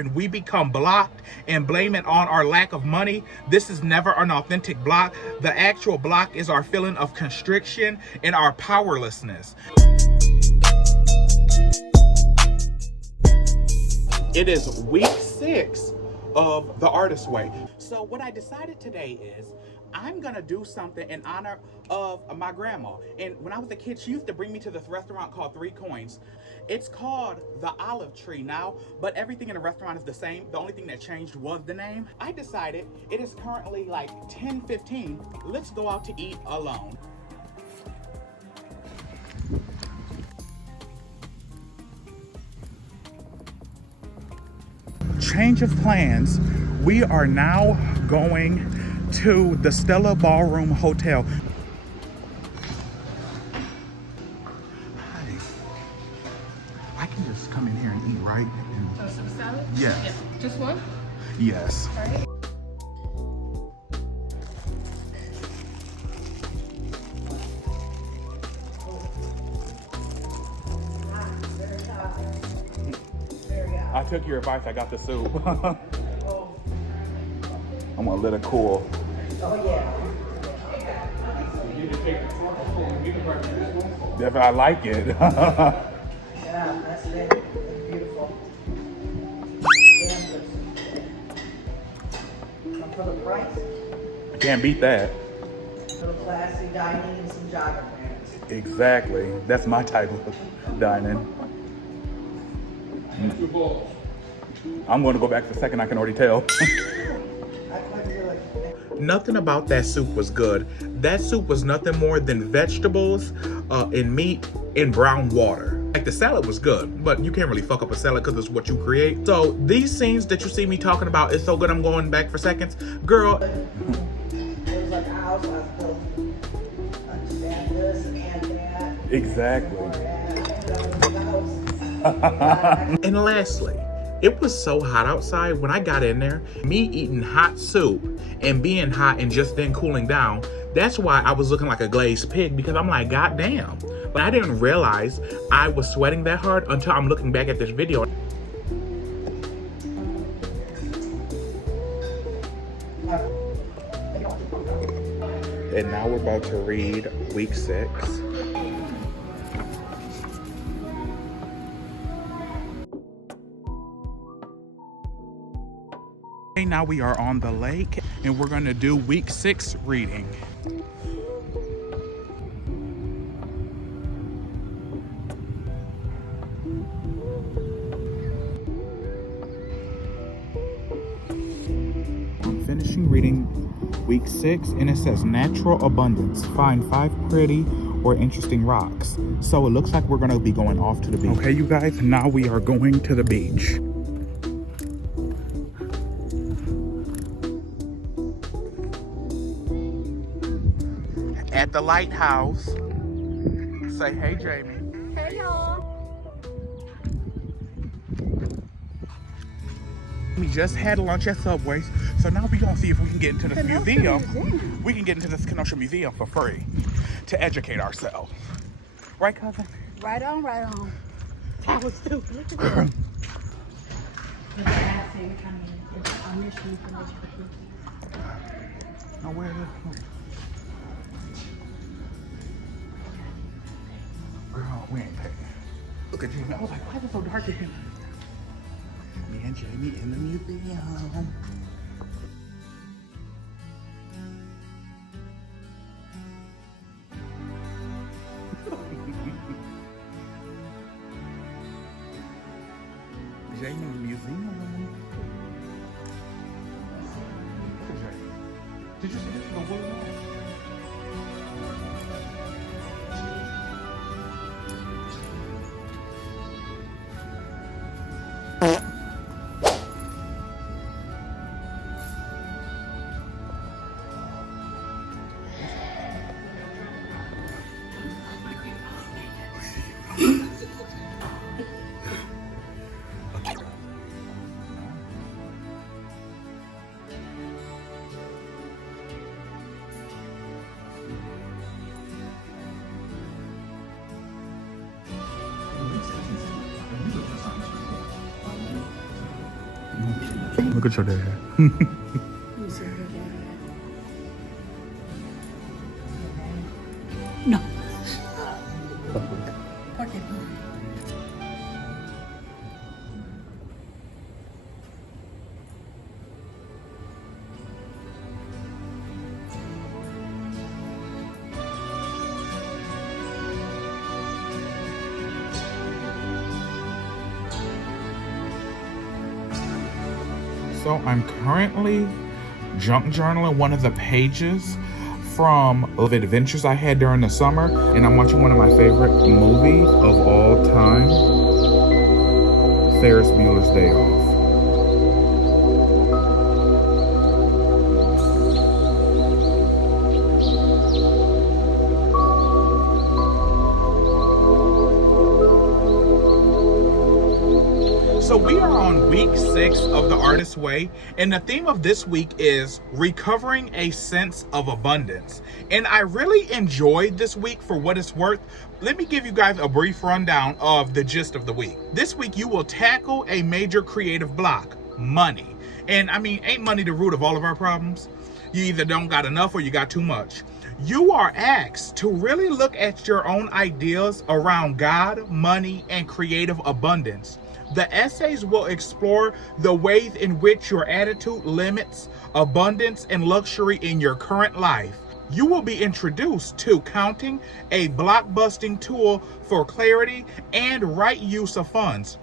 often we become blocked and blame it on our lack of money, this is never an authentic block. The actual block is our feeling of constriction and our powerlessness. It is week 6 of The Artist Way. So what I decided today is I'm gonna do something in honor of my grandma. And when I was a kid, she used to bring me to this restaurant called 3 Coins. It's called the Olive Tree now, but everything in the restaurant is the same. The only thing that changed was the name. I decided it is currently like 10:15. Let's go out to eat alone. Change of plans. We are now going to the Stella Ballroom Hotel. Hi. I can just come in here and eat, right? Oh, some salad? Yes. Yeah. Just one? Yes. All right. I took your advice. I got the soup. I'm gonna let it cool. Oh, yeah. If I like it. Yeah, that's it. It's beautiful. Damn good. And for the price, Can't beat that. little classy dining and some jogging pants. Exactly. That's my type of dining. I'm going to go back the second, I can already tell. I couldn't do it. Nothing about that soup was good. That soup was nothing more than vegetables and meat in brown water. Like, the salad was good, but you can't really fuck up a salad because it's what you create. So these scenes that you see me talking about is so good I'm going back for seconds. Girl. It was like a house. I was supposed to understand this and that. Exactly. Yeah. And lastly, it was so hot outside when I got in there. Me eating hot soup and being hot and just then cooling down, that's why I was looking like a glazed pig, because I'm like, God damn. But I didn't realize I was sweating that hard until I'm looking back at this video. And now we're about to read week 6. Now we are on the lake and we're going to do week 6 reading. I'm finishing reading week 6 and it says natural abundance. Find 5 pretty or interesting rocks. So it looks like we're going to be going off to the beach. Okay, you guys, now we are going to the beach. At the lighthouse. Say hey, Jamie. Hey, y'all. We just had lunch at Subway's, so now we're gonna see if we can get into this museum. We can get into this Kenosha Museum for free to educate ourselves. Right, cousin? Right on, right on. That was stupid. Look at that. Now where is it? Girl, we ain't paying. Look at Jamie. I was like, why is it so dark in here? Me and Jamie in the museum. Jamie in the museum. Look at Jamie. Did you see this in the wood? Look at your dad. Let me see your dad. No. Park it. So I'm currently junk journaling one of the pages from the adventures I had during the summer, and I'm watching one of my favorite movies of all time, Ferris Bueller's Day Off. So we are on week 6 of The Artist's Way, and the theme of this week is recovering a sense of abundance. And I really enjoyed this week for what it's worth. Let me give you guys a brief rundown of the gist of the week. This week you will tackle a major creative block, money. And I mean, ain't money the root of all of our problems? You either don't got enough or you got too much. You are asked to really look at your own ideas around God, money, and creative abundance. The essays will explore the ways in which your attitude limits abundance and luxury in your current life. You will be introduced to counting, a blockbusting tool for clarity and right use of funds.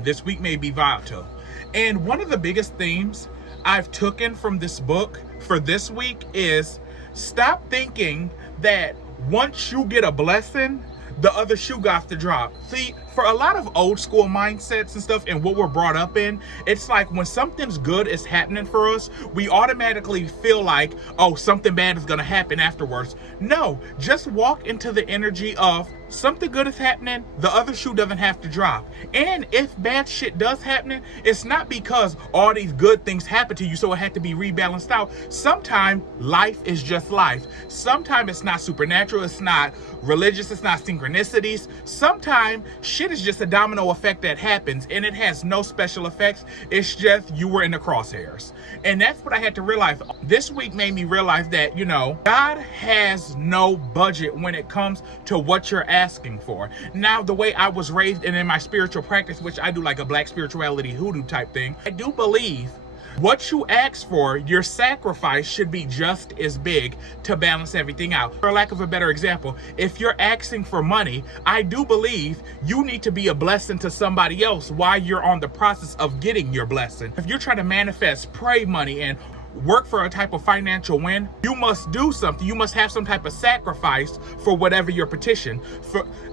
This week may be volatile. And one of the biggest themes I've taken from this book for this week is stop thinking that once you get a blessing, the other shoe got to drop. See, for a lot of old school mindsets and stuff and what we're brought up in, it's like when something's good is happening for us, we automatically feel like, oh, something bad is gonna happen afterwards. No, just walk into the energy of something good is happening, the other shoe doesn't have to drop. And if bad shit does happen, it's not because all these good things happen to you so it had to be rebalanced out. Sometimes life is just life. Sometimes it's not supernatural, it's not religious, it's not synchronicities. Sometimes shit is just a domino effect that happens and it has no special effects. It's just you were in the crosshairs. And that's what I had to realize. This week made me realize that, you know, God has no budget when it comes to what you're asking for. Now, the way I was raised and in my spiritual practice, which I do like a black spirituality hoodoo type thing, I do believe what you ask for, your sacrifice should be just as big to balance everything out. For lack of a better example, if you're asking for money, I do believe you need to be a blessing to somebody else while you're on the process of getting your blessing. If you're trying to manifest, pray money, and work for a type of financial win, you must do something. You must have some type of sacrifice for whatever your petition.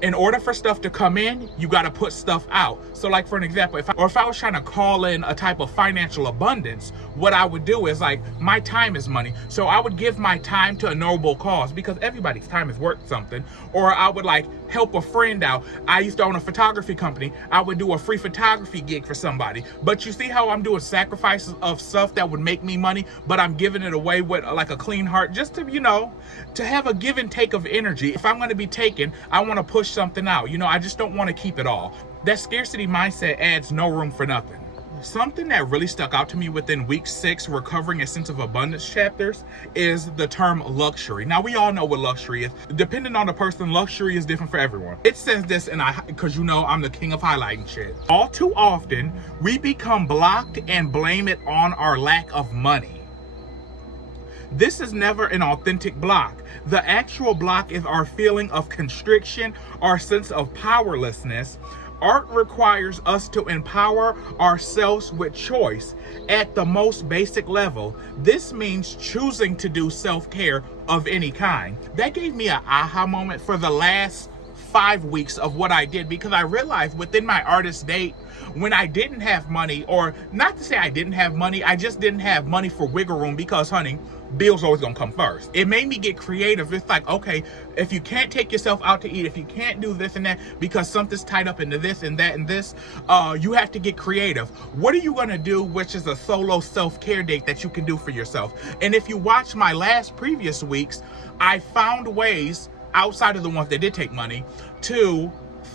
In order for stuff to come in, you got to put stuff out. So like for an example, if I was trying to call in a type of financial abundance, what I would do is like, my time is money. So I would give my time to a noble cause because everybody's time is worth something. Or I would like help a friend out. I used to own a photography company. I would do a free photography gig for somebody. But you see how I'm doing sacrifices of stuff that would make me money, but I'm giving it away with like a clean heart, just to, you know, to have a give and take of energy. If I'm going to be taken, I want to push something out. You know, I just don't want to keep it all. That scarcity mindset adds no room for nothing. Something that really stuck out to me within week 6 recovering a sense of abundance chapters is the term luxury. Now we all know what luxury is. Depending on the person, luxury is different for everyone. It says this, and because you know I'm the king of highlighting shit. All too often we become blocked and blame it on our lack of money. This is never an authentic block. The actual block is our feeling of constriction, our sense of powerlessness. Art requires us to empower ourselves with choice at the most basic level. This means choosing to do self-care of any kind. That gave me an aha moment for the last 5 weeks of what I did, because I realized within my artist date, when I didn't have money, or not to say I didn't have money, I just didn't have money for wiggle room because, honey, bills always gonna come first. It made me get creative. It's like, okay, if you can't take yourself out to eat, if you can't do this and that because something's tied up into this and that and this, you have to get creative. What are you gonna do, which is a solo self-care date that you can do for yourself? And if you watch my previous weeks, I found ways outside of the ones that did take money to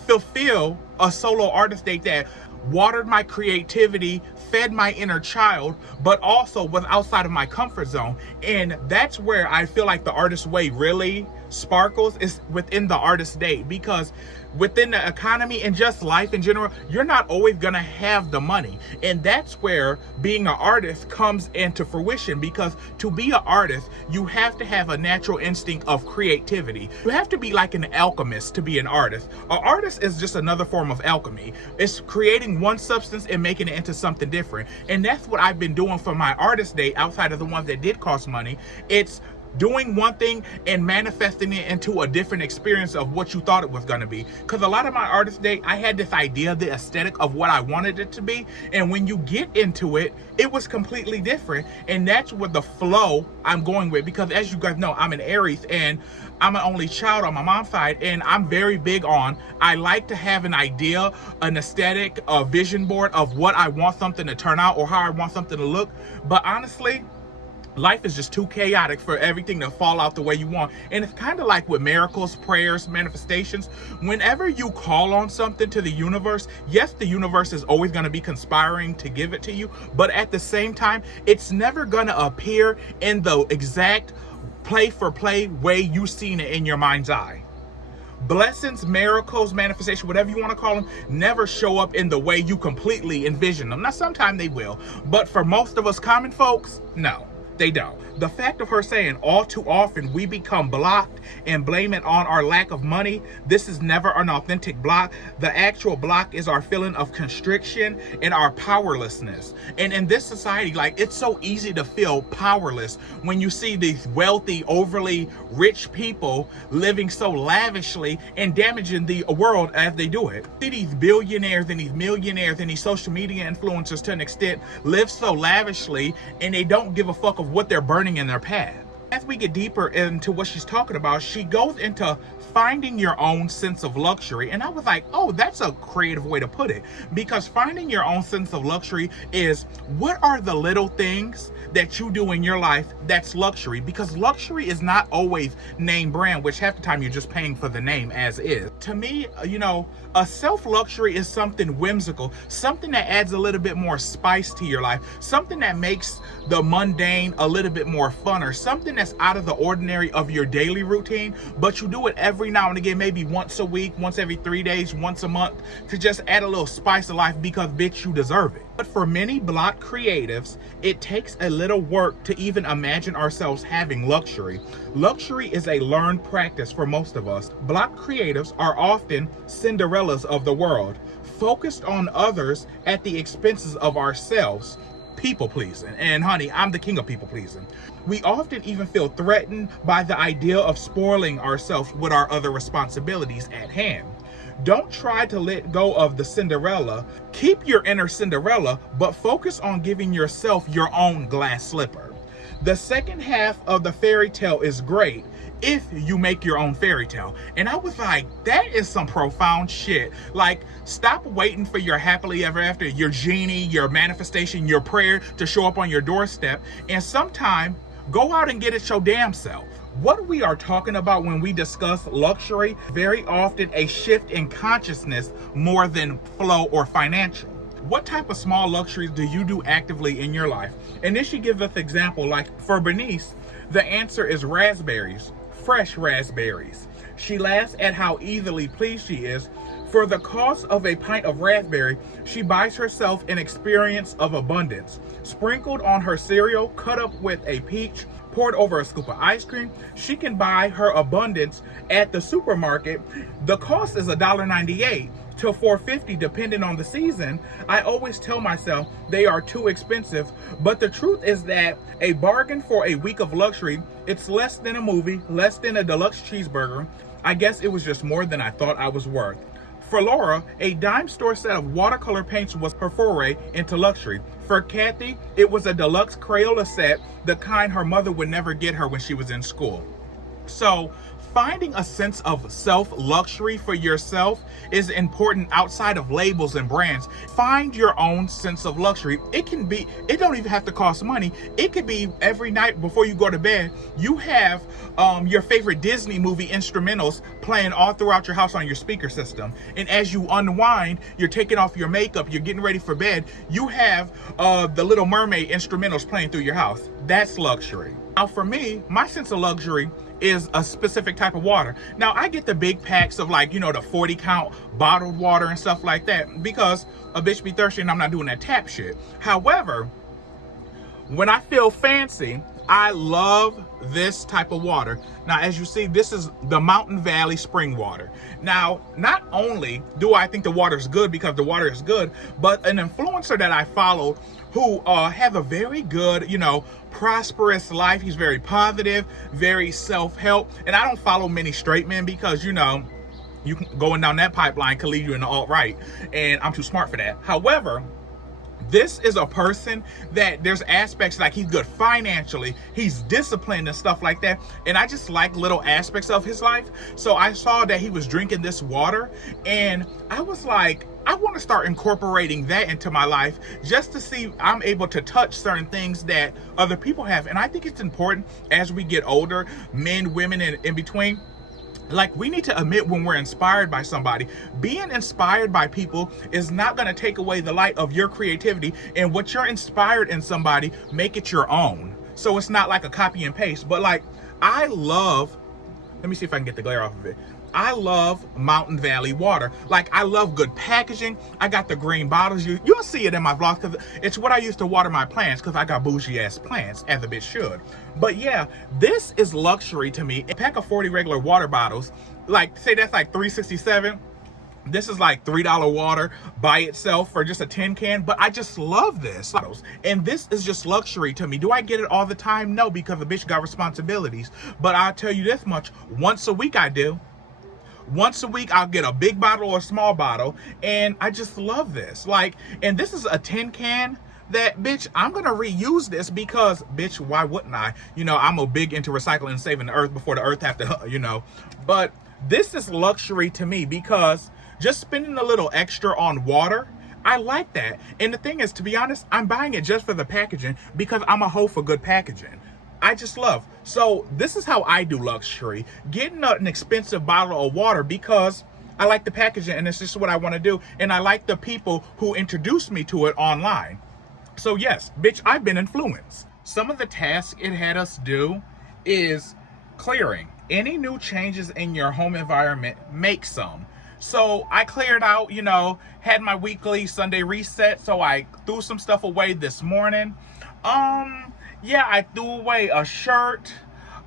fulfill a solo artist date that watered my creativity, fed my inner child, but also was outside of my comfort zone. And that's where I feel like the artist way really sparkles, is within the artist day, because within the economy and just life in general, you're not always gonna have the money. And that's where being an artist comes into fruition, because to be an artist, you have to have a natural instinct of creativity. You have to be like an alchemist to be an artist. An artist is just another form of alchemy. It's creating one substance and making it into something different. And that's what I've been doing for my artist day, outside of the ones that did cost money. It's doing one thing and manifesting it into a different experience of what you thought it was going to be. Because a lot of my artist day, I had this idea, the aesthetic of what I wanted it to be, and when you get into it, it was completely different. And that's what the flow I'm going with, because as you guys know, I'm an Aries and I'm an only child on my mom's side, and I'm very big on, I like to have an idea, an aesthetic, a vision board of what I want something to turn out or how I want something to look. But honestly, life is just too chaotic for everything to fall out the way you want. And it's kind of like with miracles, prayers, manifestations. Whenever you call on something to the universe, yes, the universe is always going to be conspiring to give it to you, but at the same time, it's never going to appear in the exact play for play way you've seen it in your mind's eye. Blessings, miracles, manifestation, whatever you want to call them, never show up in the way you completely envision them. Now, sometimes they will, but for most of us common folks, no. They don't. The fact of her saying all too often we become blocked and blame it on our lack of money, this is never an authentic block. The actual block is our feeling of constriction and our powerlessness. And in this society, like, it's so easy to feel powerless when you see these wealthy, overly rich people living so lavishly and damaging the world as they do it. See these billionaires and these millionaires and these social media influencers to an extent live so lavishly, and they don't give a fuck of what they're burning in their path. As we get deeper into what she's talking about, she goes into finding your own sense of luxury. And I was like, oh, that's a creative way to put it. Because finding your own sense of luxury is, what are the little things that you do in your life that's luxury? Because luxury is not always name brand, which half the time you're just paying for the name as is. To me, you know, a self-luxury is something whimsical, something that adds a little bit more spice to your life, something that makes the mundane a little bit more funner, something that's out of the ordinary of your daily routine, but you do it every now and again, maybe once a week, once every 3 days, once a month, to just add a little spice to life because, bitch, you deserve it. But for many Block creatives, it takes a little work to even imagine ourselves having luxury. Luxury is a learned practice for most of us. Block creatives are often Cinderellas of the world, focused on others at the expenses of ourselves. People pleasing. And honey, I'm the king of people pleasing. We often even feel threatened by the idea of spoiling ourselves with our other responsibilities at hand. Don't try to let go of the Cinderella. Keep your inner Cinderella, but focus on giving yourself your own glass slipper. The second half of the fairy tale is great if you make your own fairy tale. And I was like, that is some profound shit. Like, stop waiting for your happily ever after, your genie, your manifestation, your prayer to show up on your doorstep, and sometime go out and get it your damn self. What we are talking about when we discuss luxury, very often a shift in consciousness more than flow or financial. What type of small luxuries do you do actively in your life? And then she gives us example, like for Bernice, the answer is raspberries, fresh raspberries. She laughs at how easily pleased she is. For the cost of a pint of raspberry, she buys herself an experience of abundance. Sprinkled on her cereal, cut up with a peach, poured over a scoop of ice cream, she can buy her abundance at the supermarket. The cost is $1.98 to $4.50 depending on the season. I always tell myself they are too expensive, but the truth is that a bargain for a week of luxury, it's less than a movie, less than a deluxe cheeseburger. I guess it was just more than I thought I was worth. For Laura, a dime store set of watercolor paints was her foray into luxury. For Kathy, it was a deluxe Crayola set, the kind her mother would never get her when she was in school. So finding a sense of self-luxury for yourself is important outside of labels and brands. Find your own sense of luxury. It don't even have to cost money. It could be every night before you go to bed, you have your favorite Disney movie instrumentals playing all throughout your house on your speaker system. And as you unwind, you're taking off your makeup, you're getting ready for bed, you have the Little Mermaid instrumentals playing through your house. That's luxury. Now for me, my sense of luxury is a specific type of water. Now I get the big packs of like, the 40 count bottled water and stuff like that because a bitch be thirsty and I'm not doing that tap shit. However, when I feel fancy, I love this type of water. Now, as you see, this is the Mountain Valley spring water. Now, not only do I think the water is good because the water is good, but an influencer that I follow who have a very good, prosperous life. He's very positive, very self-help. And I don't follow many straight men because, you can going down that pipeline could lead you in the alt-right. And I'm too smart for that. However, this is a person that there's aspects like he's good financially, he's disciplined and stuff like that. And I just like little aspects of his life. So I saw that he was drinking this water and I was like, I want to start incorporating that into my life just to see I'm able to touch certain things that other people have. And I think it's important as we get older, men, women, and in between. Like, we need to admit when we're inspired by somebody. Being inspired by people is not going to take away the light of your creativity, and what you're inspired in somebody, make it your own. So it's not like a copy and paste, but like, I love, let me see if I can get the glare off of it. I love Mountain Valley water. Like, I love good packaging. I got the green bottles. You'll see it in my vlogs because it's what I use to water my plants because I got bougie ass plants, as a bitch should. But yeah, this is luxury to me. A pack of 40 regular water bottles, like say that's like $3.67. This is like $3 water by itself for just a tin can, but I just love this. And this is just luxury to me. Do I get it all the time? No, because the bitch got responsibilities. But I'll tell you this much, once a week I do. Once a week, I'll get a big bottle or a small bottle, and I just love this. Like, and this is a tin can that, bitch, I'm going to reuse this because, bitch, why wouldn't I? I'm a big into recycling and saving the earth before the earth have to, But this is luxury to me because just spending a little extra on water, I like that. And the thing is, to be honest, I'm buying it just for the packaging because I'm a hoe for good packaging. I just love. So this is how I do luxury. Getting an expensive bottle of water because I like the packaging and it's just what I want to do. And I like the people who introduced me to it online. So yes, bitch, I've been influenced. Some of the tasks it had us do is clearing. Any new changes in your home environment, make some. So I cleared out, had my weekly Sunday reset. So I threw some stuff away this morning. Yeah, I threw away a shirt,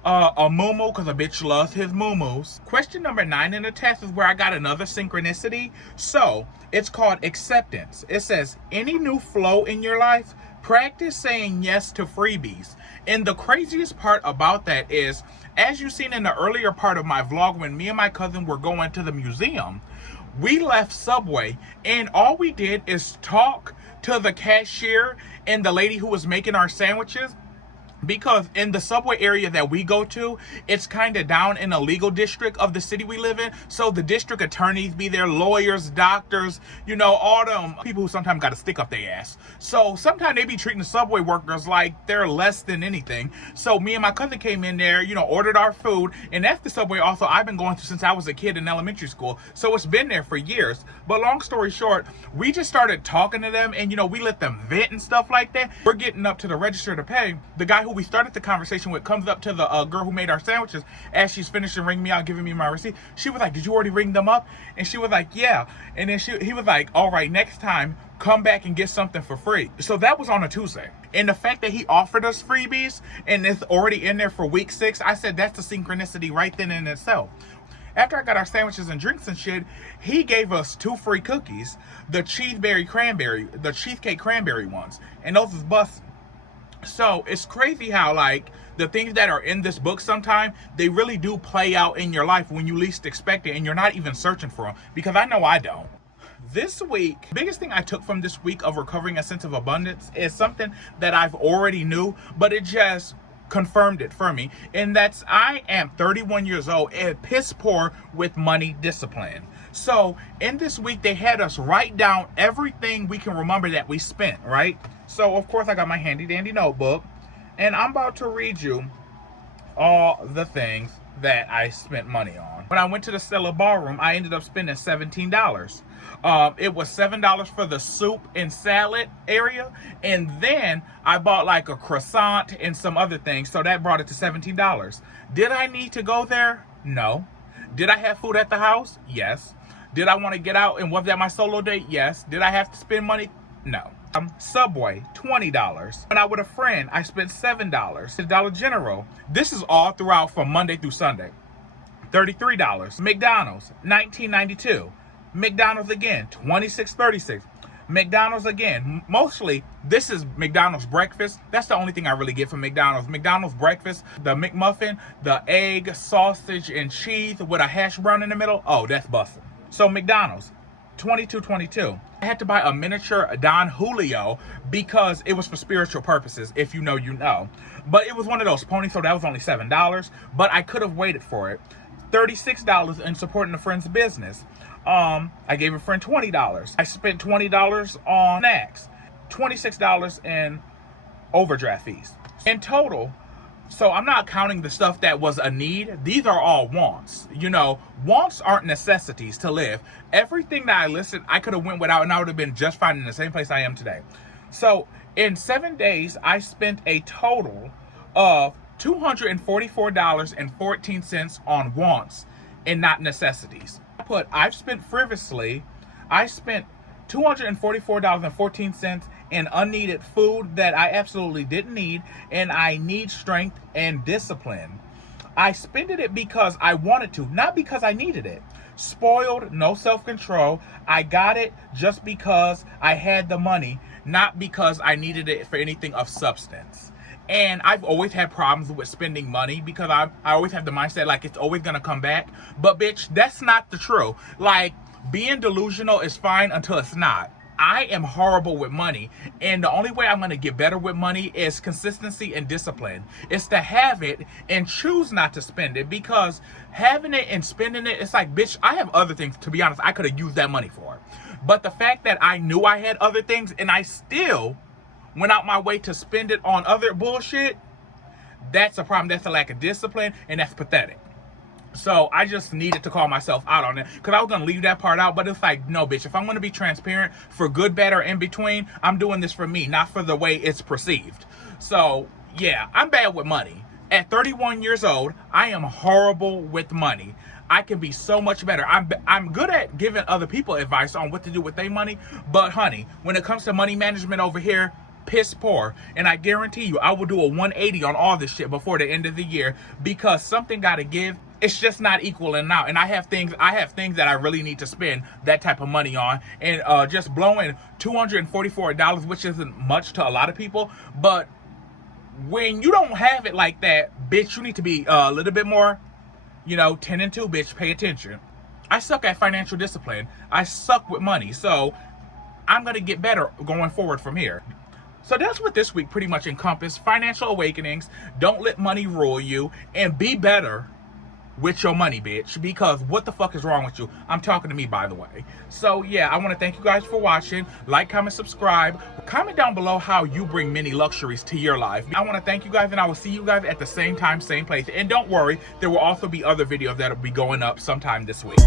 a muumuu, because a bitch loves his muumuus. Question number 9 in the test is where I got another synchronicity. So, it's called acceptance. It says, any new flow in your life, practice saying yes to freebies. And the craziest part about that is, as you've seen in the earlier part of my vlog, when me and my cousin were going to the museum, we left Subway, and all we did is talk to the cashier and the lady who was making our sandwiches. Because in the Subway area that we go to, it's kind of down in a legal district of the city we live in. So the district attorneys be there, lawyers, doctors, all them people who sometimes got to stick up their ass. So sometimes they be treating the Subway workers like they're less than anything. So me and my cousin came in there, ordered our food. And that's the Subway also I've been going to since I was a kid in elementary school. So it's been there for years. But long story short, we just started talking to them and, we let them vent and stuff like that. We're getting up to the register to pay. The guy who we started the conversation with comes up to the girl who made our sandwiches as she's finishing ringing me out, giving me my receipt. She was like, did you already ring them up? And she was like, yeah. And then he was like, all right, next time come back and get something for free. So that was on a Tuesday. And the fact that he offered us freebies and it's already in there for week 6, I said that's the synchronicity right then in itself. After I got our sandwiches and drinks and shit, he gave us 2 free cookies, the cheesecake cranberry ones, and those was busting. So it's crazy how like the things that are in this book sometimes they really do play out in your life when you least expect it and you're not even searching for them, because I know I don't. This week, the biggest thing I took from this week of recovering a sense of abundance is something that I've already knew, but it just confirmed it for me. And that's, I am 31 years old and piss poor with money discipline. So in this week, they had us write down everything we can remember that we spent, right? So of course I got my handy dandy notebook, and I'm about to read you all the things that I spent money on. When I went to the Stella Ballroom, I ended up spending $17. It was $7 for the soup and salad area, and then I bought like a croissant and some other things, so that brought it to $17. Did I need to go there? No. Did I have food at the house? Yes. Did I want to get out and was that my solo date? Yes. Did I have to spend money? No. Subway, $20. When I with a friend, I spent $7. Dollar General. This is all throughout from Monday through Sunday. $33. McDonald's, $19.92. McDonald's again, $26.36. McDonald's again. Mostly, this is McDonald's breakfast. That's the only thing I really get from McDonald's. McDonald's breakfast, the McMuffin, the egg, sausage, and cheese with a hash brown in the middle. Oh, that's busting. So McDonald's, $22.22. I had to buy a miniature Don Julio because it was for spiritual purposes. If you know, you know. But it was one of those ponies, so that was only $7. But I could have waited for it. $36 in supporting a friend's business. I gave a friend $20. I spent $20 on snacks. $26 in overdraft fees. In total, so I'm not counting the stuff that was a need. These are all wants. You know, wants aren't necessities to live. Everything that I listed, I could have went without and I would have been just fine in the same place I am today. So in 7 days, I spent a total of $244.14 on wants and not necessities. I've spent frivolously, I spent $244.14 in unneeded food that I absolutely didn't need, and I need strength and discipline. I spent it because I wanted to, not because I needed it. Spoiled, no self-control. I got it just because I had the money, not because I needed it for anything of substance. And I've always had problems with spending money because I always have the mindset like it's always gonna come back. But bitch, that's not the truth. Like, being delusional is fine until it's not. I am horrible with money, and the only way I'm going to get better with money is consistency and discipline. It's to have it and choose not to spend it, because having it and spending it, it's like, bitch, I have other things, to be honest, I could have used that money for. But the fact that I knew I had other things and I still went out my way to spend it on other bullshit, that's a problem. That's a lack of discipline, and that's pathetic. So I just needed to call myself out on it, because I was going to leave that part out. But it's like, no, bitch, if I'm going to be transparent for good, bad, or in between, I'm doing this for me, not for the way it's perceived. So, yeah, I'm bad with money. At 31 years old, I am horrible with money. I can be so much better. I'm good at giving other people advice on what to do with their money. But, honey, when it comes to money management over here, piss poor. And I guarantee you, I will do a 180 on all this shit before the end of the year, because something got to give. It's just not equaling out, and I have things that I really need to spend that type of money on, and just blowing $244, which isn't much to a lot of people, but when you don't have it like that, bitch, you need to be a little bit more, 10 and 2, bitch, pay attention. I suck at financial discipline. I suck with money, so I'm gonna get better going forward from here. So that's what this week pretty much encompassed: financial awakenings. Don't let money rule you, and be better with your money, bitch, because what the fuck is wrong with you? I'm talking to me, by the way. So yeah, I want to thank you guys for watching. Like, comment, subscribe. Comment down below how you bring many luxuries to your life. I want to thank you guys, and I will see you guys at the same time, same place. And don't worry, there will also be other videos that will be going up sometime this week.